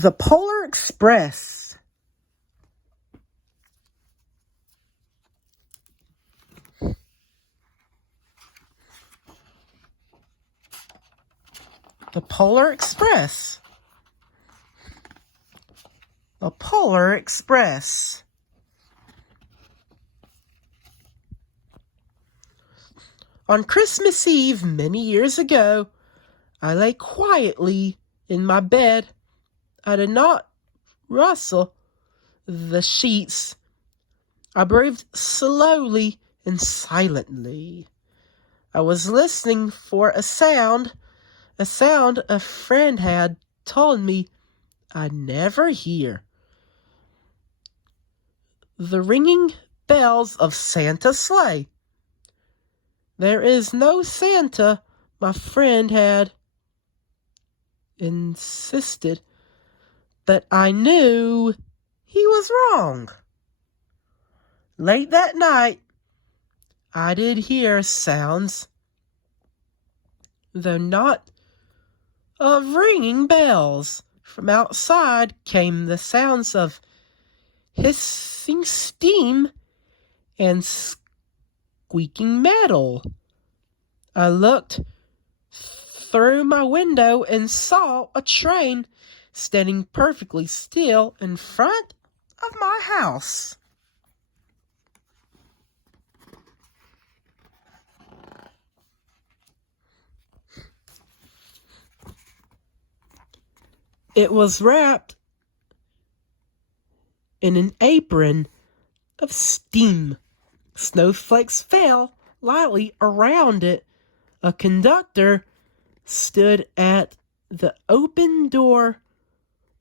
The Polar Express. The Polar Express. The Polar Express. On Christmas Eve many years ago, I lay quietly in my bed. I did not rustle the sheets. I breathed slowly and silently. I was listening for a sound a friend had told me I'd never hear. The ringing bells of Santa's sleigh. There is no Santa, my friend had insisted, but I knew he was wrong. Late that night, I did hear sounds, though not of ringing bells. From outside came the sounds of hissing steam and squeaking metal. I looked through my window and saw a train standing perfectly still in front of my house. It was wrapped in an apron of steam. Snowflakes fell lightly around it. A conductor stood at the open door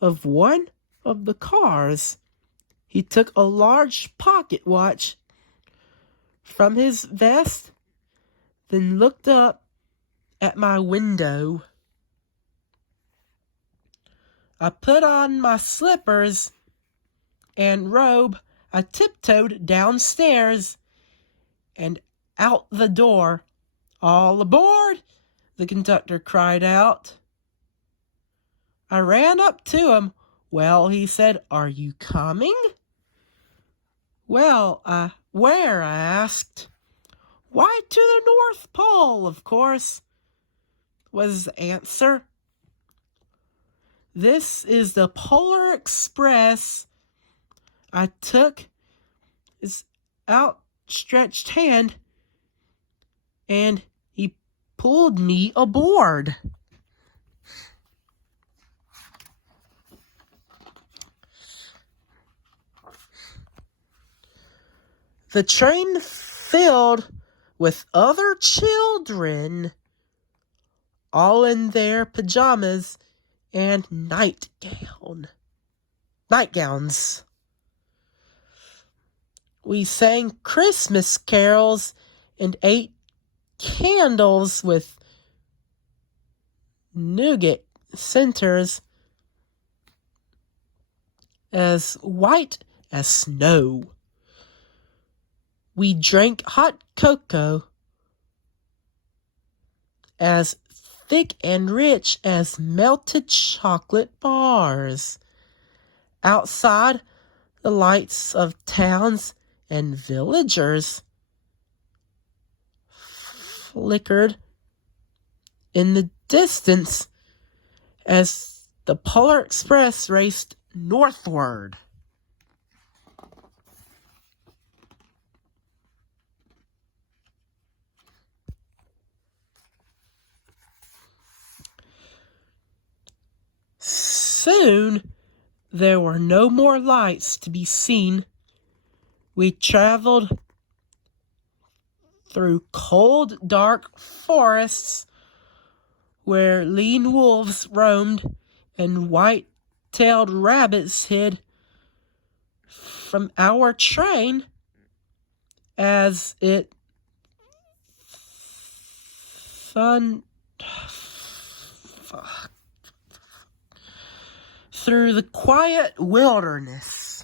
of one of the cars. He took a large pocket watch from his vest, then looked up at my window. I put on my slippers and robe. I tiptoed downstairs and out the door. "All aboard!" the conductor cried out. I ran up to him. "Well," he said, "are you coming?" "Well, where?" I asked. "Why, to the North Pole, of course," was the answer. "This is the Polar Express." I took his outstretched hand and he pulled me aboard. The train filled with other children, all in their pajamas and nightgowns. We sang Christmas carols and ate candles with nougat centers as white as snow. We drank hot cocoa as thick and rich as melted chocolate bars. Outside, the lights of towns and villagers flickered in the distance as the Polar Express raced northward. Soon, there were no more lights to be seen. We traveled through cold, dark forests where lean wolves roamed and white-tailed rabbits hid from our train as it through the quiet wilderness.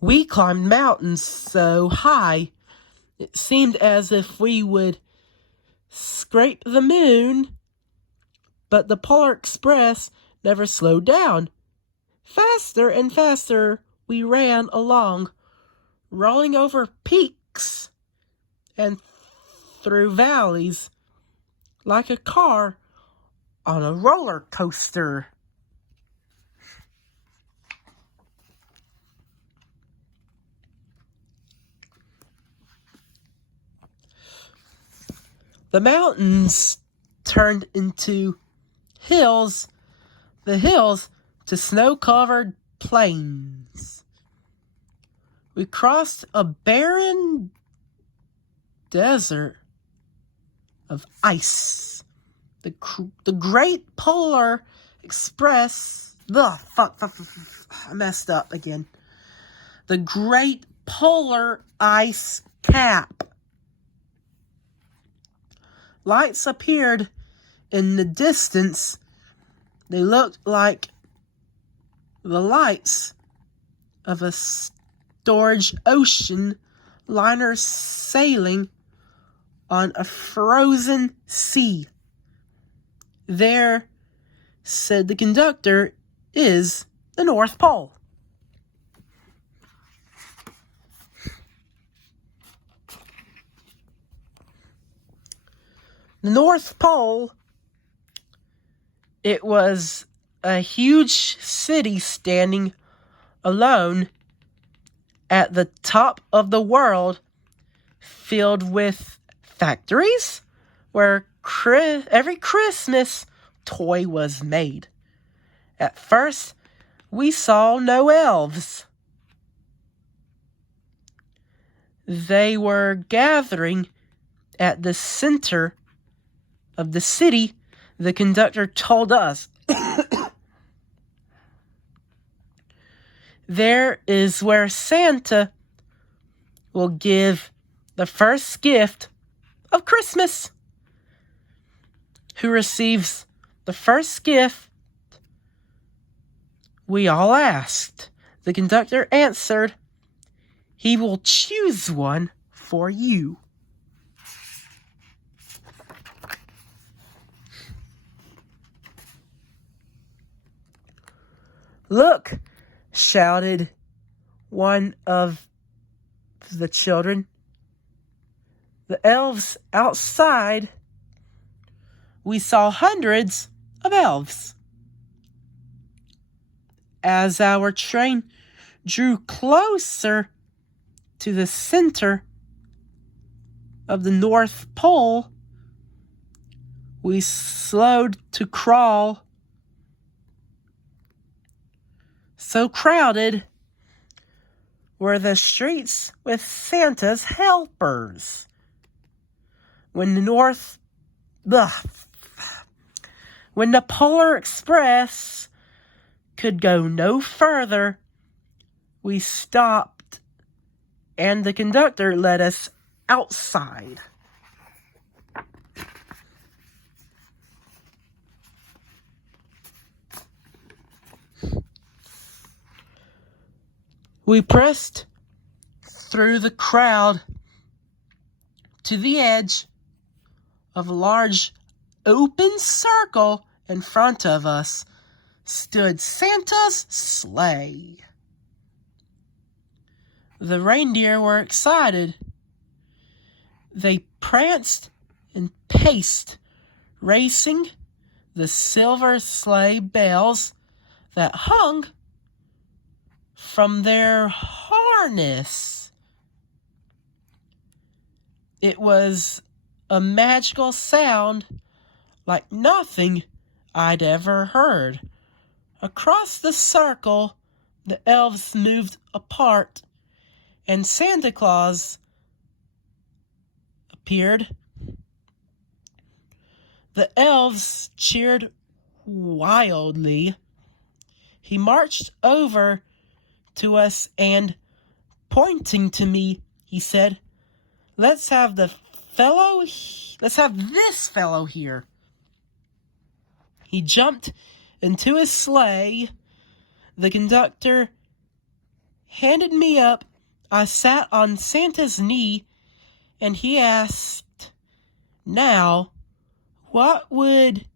We climbed mountains so high, it seemed as if we would scrape the moon, but the Polar Express never slowed down. Faster and faster we ran along, rolling over peaks and through valleys like a car on a roller coaster. The mountains turned into hills, the hills to snow-covered plains. We crossed a barren desert of ice. The Great Polar Express. I messed up again. The Great Polar Ice Cap. Lights appeared in the distance. They looked like the lights of a storage ocean liner sailing on a frozen sea. There, said the conductor, is the North Pole. The North Pole, it was a huge city standing alone at the top of the world, filled with factories where every Christmas toy was made. At first, we saw no elves. They were gathering at the center of the city, the conductor told us. There is where Santa will give the first gift of Christmas. Who receives the first gift? We all asked. The conductor answered, he will choose one for you. Look, shouted one of the children. The elves outside. We saw hundreds of elves. As our train drew closer to the center of the North Pole, we slowed to crawl. So crowded were the streets with Santa's helpers. When the Polar Express could go no further, we stopped and the conductor let us outside. We pressed through the crowd to the edge of a large open circle. In front of us stood Santa's sleigh. The reindeer were excited. They pranced and paced, racing the silver sleigh bells that hung from their harness. It was a magical sound like nothing I'd ever heard. Across the circle, the elves moved apart, and Santa Claus appeared. The elves cheered wildly. He marched over to us and, pointing to me, he said, let's have this fellow here. He jumped into his sleigh. The conductor, handed me up. I sat on Santa's knee, and he asked, "Now, what would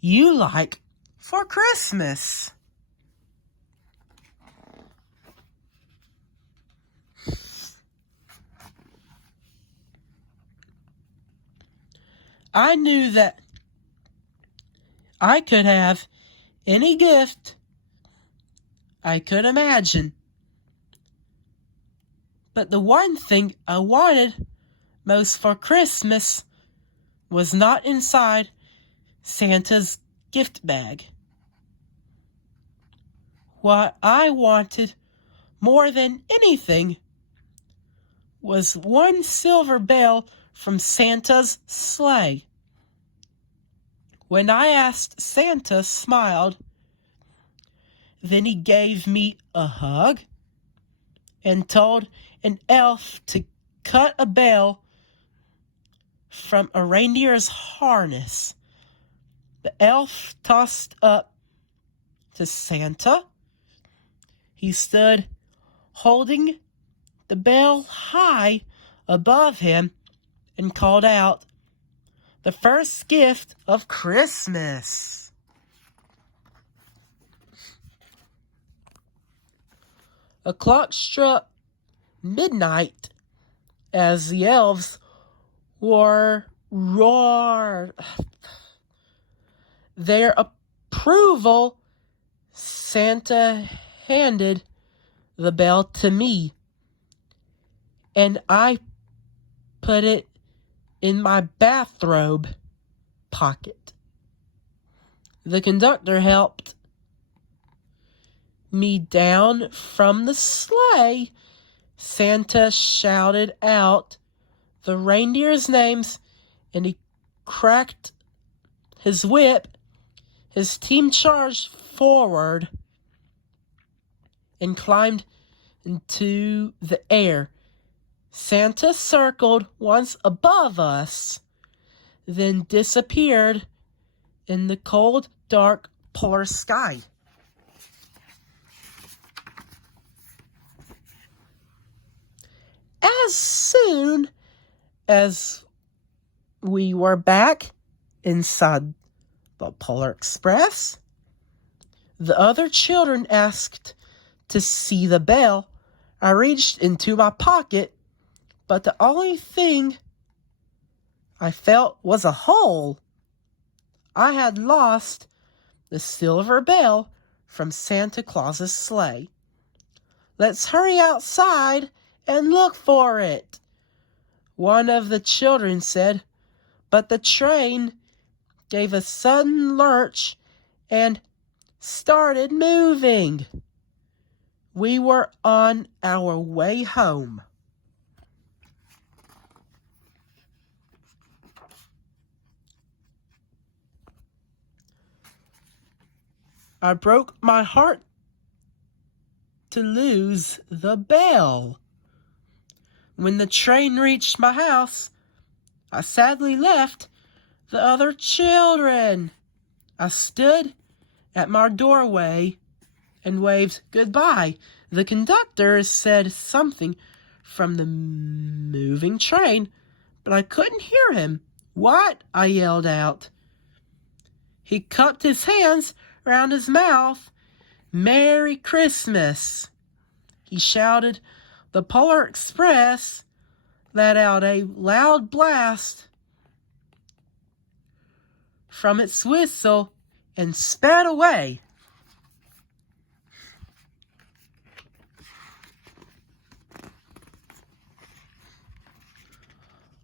you like for Christmas?" I knew that I could have any gift I could imagine. But the one thing I wanted most for Christmas was not inside Santa's gift bag. What I wanted more than anything was one silver bell from Santa's sleigh. When I asked, Santa smiled. Then he gave me a hug and told an elf to cut a bell from a reindeer's harness. The elf tossed up to Santa. He stood holding the bell high above him and called out, "The first gift of Christmas." A clock struck midnight as the elves roared their approval. Santa handed the bell to me, and I put it in my bathrobe pocket. The conductor helped me down from the sleigh. Santa shouted out the reindeers' names, and he cracked his whip. His team charged forward and climbed into the air. Santa circled once above us, then disappeared in the cold, dark polar sky. As soon as we were back inside the Polar Express, the other children asked to see the bell. I reached into my pocket, but the only thing I felt was a hole. I had lost the silver bell from Santa Claus's sleigh. "Let's hurry outside and look for it," one of the children said, but the train gave a sudden lurch and started moving. We were on our way home. I broke my heart to lose the bell. When the train reached my house, I sadly left the other children. I stood at my doorway and waved goodbye. The conductor said something from the moving train, but I couldn't hear him. "What?" I yelled out. He cupped his hands around his mouth. "Merry Christmas," he shouted. The Polar Express let out a loud blast from its whistle and sped away.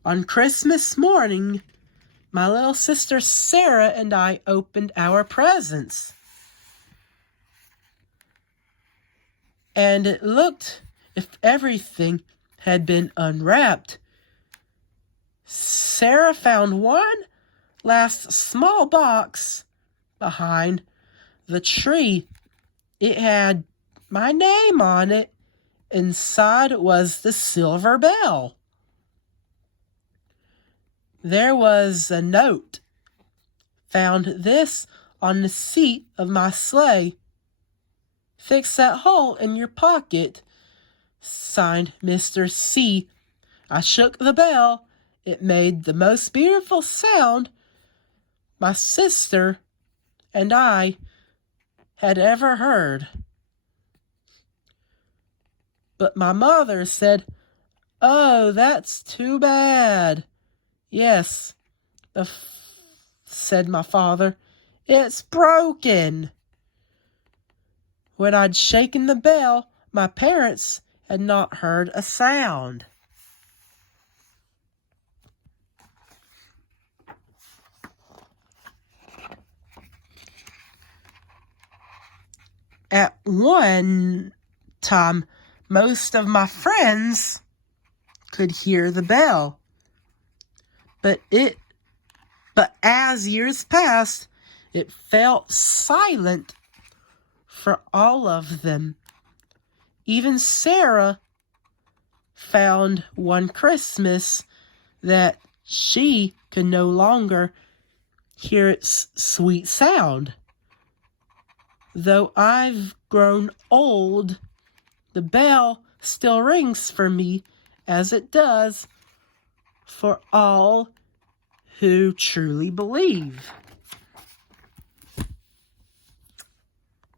On Christmas morning, my little sister Sarah and I opened our presents. And it looked as if everything had been unwrapped. Sarah found one last small box behind the tree. It had my name on it. Inside was the silver bell. There was a note. "Found this on the seat of my sleigh. Fix that hole in your pocket signed Mr. C. I shook the bell. It made the most beautiful sound my sister and I had ever heard. But my mother said, "Oh, that's too bad." "Yes," said my father, "it's broken." When I'd shaken the bell, my parents had not heard a sound. At one time, most of my friends could hear the bell. But as years passed, it felt silent for all of them. Even Sarah found one Christmas that she could no longer hear its sweet sound. Though I've grown old, the bell still rings for me as it does for all who truly believe.